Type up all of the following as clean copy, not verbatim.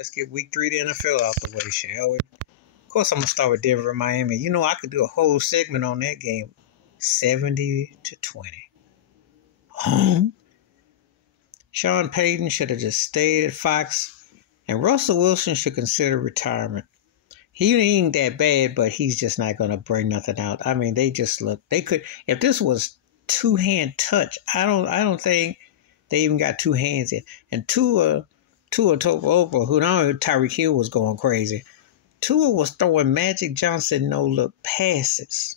Let's get week 3 of the NFL out the way, shall we? Of course, I'm going to start with Denver and Miami. You know, I could do a whole segment on that game. 70-20. Home. Sean Payton should have just stayed at Fox, and Russell Wilson should consider retirement. He ain't that bad, but he's just not going to bring nothing out. I mean, they could, if this was two-hand touch, I don't think they even got two hands in. And Tua Tagovailoa, who now Tyreek Hill was going crazy. Tua was throwing Magic Johnson no-look passes.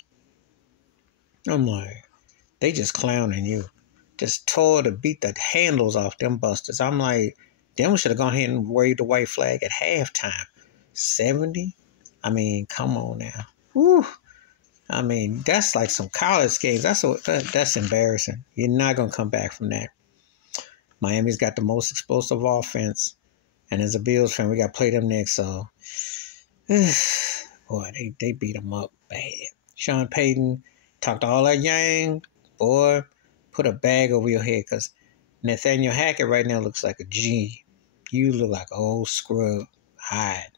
I'm like, they just clowning you. Just tore to beat the handles off them busters. I'm like, them should have gone ahead and waved the white flag at halftime. 70? I mean, come on now. Whew. I mean, that's like some college games. That's embarrassing. You're not going to come back from that. Miami's got the most explosive offense. And as a Bills fan, we got to play them next. So, boy, they beat them up bad. Sean Payton talked all that yang. Boy, put a bag over your head because Nathaniel Hackett right now looks like a G. You look like an old scrub hide.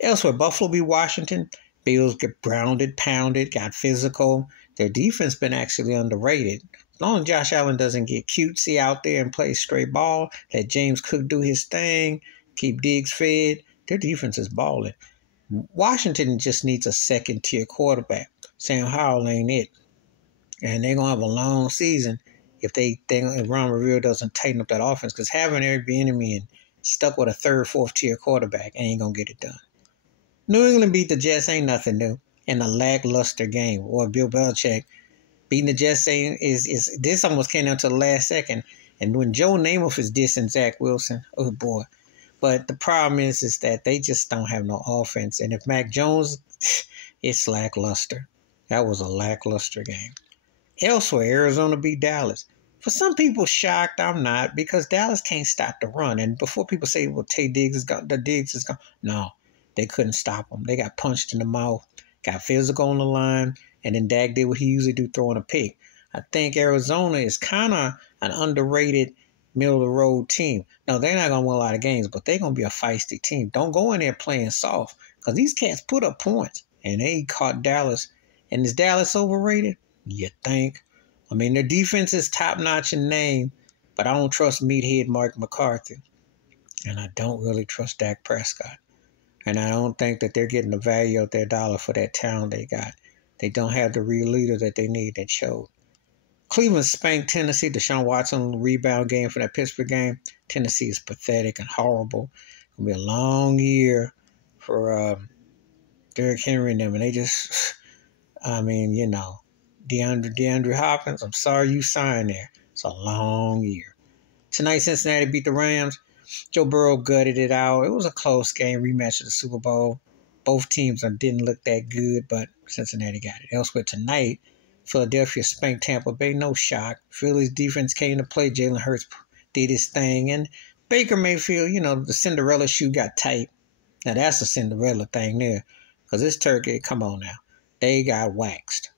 Elsewhere, Buffalo beat Washington. Bills get grounded, pounded, got physical. Their defense been actually underrated. As long as Josh Allen doesn't get cutesy out there and play straight ball, let James Cook do his thing, keep Diggs fed, their defense is balling. Washington just needs a second-tier quarterback. Sam Howell ain't it. And they're going to have a long season if Ron Rivera doesn't tighten up that offense, because having Eric Bieniemy and stuck with a third, fourth-tier quarterback ain't going to get it done. New England beat the Jets ain't nothing new in a lackluster game. Or Bill Belichick beating the Jets is this almost came down to the last second. And when Joe Namath is dissing Zach Wilson, oh boy. But the problem is that they just don't have no offense. And if Mac Jones, it's lackluster. That was a lackluster game. Elsewhere, Arizona beat Dallas. For some people shocked, I'm not, because Dallas can't stop the run. And before people say, well, Diggs is gone. No, they couldn't stop them. They got punched in the mouth, got physical on the line, and then Dak did what he usually do, throwing a pick. I think Arizona is kind of an underrated middle-of-the-road team. Now, they're not going to win a lot of games, but they're going to be a feisty team. Don't go in there playing soft, because these cats put up points, and they caught Dallas. And is Dallas overrated? You think? I mean, their defense is top-notch in name, but I don't trust meathead Mark McCarthy. And I don't really trust Dak Prescott. And I don't think that they're getting the value of their dollar for that talent they got. They don't have the real leader that they need that showed. Cleveland spanked Tennessee. Deshaun Watson rebound game for that Pittsburgh game. Tennessee is pathetic and horrible. It's going to be a long year for Derrick Henry and them. And they just, I mean, you know, DeAndre Hopkins, I'm sorry you signed there. It's a long year. Tonight, Cincinnati beat the Rams. Joe Burrow gutted it out. It was a close game, rematch of the Super Bowl. Both teams didn't look that good, but Cincinnati got it. Elsewhere tonight, Philadelphia spanked Tampa Bay. No shock. Philly's defense came to play. Jalen Hurts did his thing. And Baker Mayfield, you know, the Cinderella shoe got tight. Now, that's a Cinderella thing there. Because this turkey, come on now, they got waxed.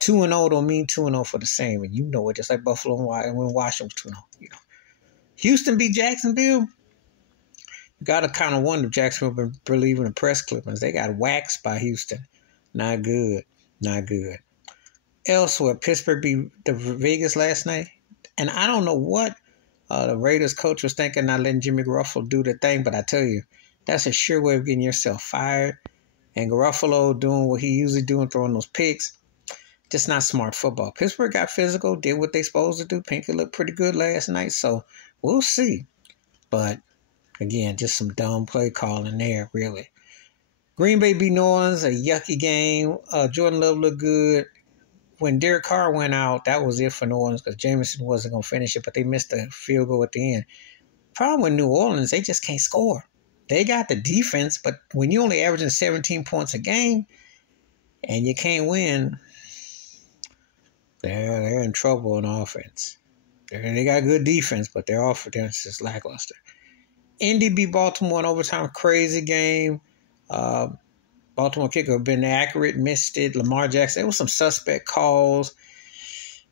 2-0 don't mean 2-0 for the same. And you know it, just like Buffalo and when Washington was 2-0. You know. Houston beat Jacksonville. You got to kind of wonder if Jacksonville been believing the press clippings. They got waxed by Houston. Not good. Not good. Elsewhere, Pittsburgh beat the Vegas last night. And I don't know what the Raiders coach was thinking, not letting Jimmy Garoppolo do the thing. But I tell you, that's a sure way of getting yourself fired. And Garoppolo doing what he usually do and throwing those picks. Just not smart football. Pittsburgh got physical, did what they supposed to do. Pinky looked pretty good last night. So we'll see. But again, just some dumb play calling there, really. Green Bay beat New Orleans, a yucky game. Jordan Love looked good. When Derek Carr went out, that was it for New Orleans because Jameson wasn't going to finish it, but they missed the field goal at the end. Problem with New Orleans, they just can't score. They got the defense, but when you're only averaging 17 points a game and you can't win, they're in trouble on offense. They got good defense, but their offense is lackluster. Indy beat Baltimore in overtime. Crazy game. Baltimore kicker been accurate, missed it. Lamar Jackson. There was some suspect calls.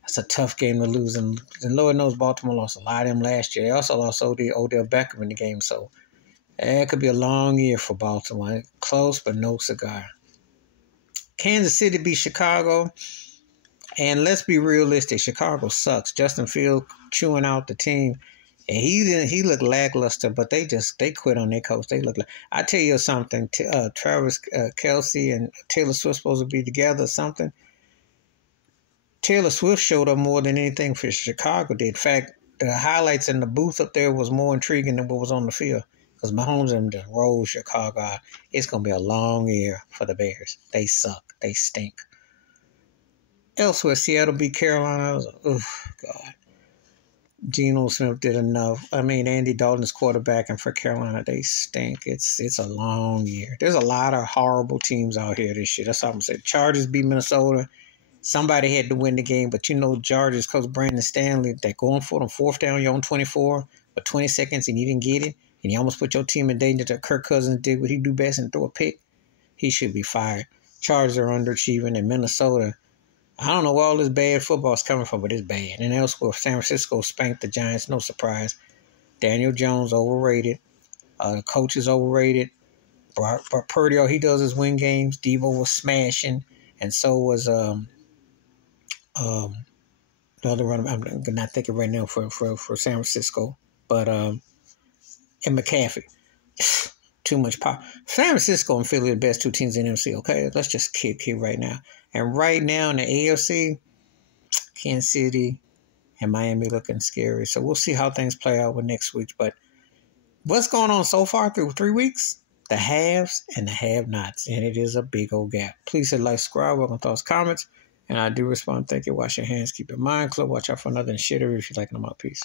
That's a tough game to lose. And Lord knows Baltimore lost a lot of them last year. They also lost Odell Beckham in the game. So It could be a long year for Baltimore. Close, but no cigar. Kansas City beat Chicago. And let's be realistic. Chicago sucks. Justin Fields chewing out the team. And he looked lackluster, but they quit on their coach. They look like, I tell you something, Travis Kelce and Taylor Swift supposed to be together or something. Taylor Swift showed up more than anything for Chicago did. In fact, the highlights in the booth up there was more intriguing than what was on the field. Because Mahomes and just rolled Chicago out. It's going to be a long year for the Bears. They suck. They stink. Elsewhere, Seattle beat Carolina. I was like, oh, God. Geno Smith did enough. I mean, Andy Dalton's quarterback, and for Carolina, they stink. It's a long year. There's a lot of horrible teams out here this year. That's all I'm saying. Chargers beat Minnesota. Somebody had to win the game, but Chargers coach Brandon Stanley, they're going for them. Fourth down, you're on 24 for 20 seconds, and you didn't get it, and you almost put your team in danger that Kirk Cousins did what he do best and throw a pick. He should be fired. Chargers are underachieving, and Minnesota, I don't know where all this bad football is coming from, but it's bad. And elsewhere, San Francisco spanked the Giants, no surprise. Daniel Jones overrated. The coach is overrated. Purdy, all he does is win games. Debo was smashing, and so was the other runner. I'm not thinking right now for San Francisco, but and McCaffrey. Too much power. San Francisco and Philly are the best two teams in the NFC, okay? Let's just keep right now. And right now in the AFC, Kansas City and Miami looking scary. So we'll see how things play out with next week. But what's going on so far through 3 weeks? The haves and the have-nots. And it is a big old gap. Please hit like, subscribe, welcome thoughts, comments. And I do respond. Thank you. Wash your hands. Keep your mind clear. Watch out for another shitter if you like them out. Peace.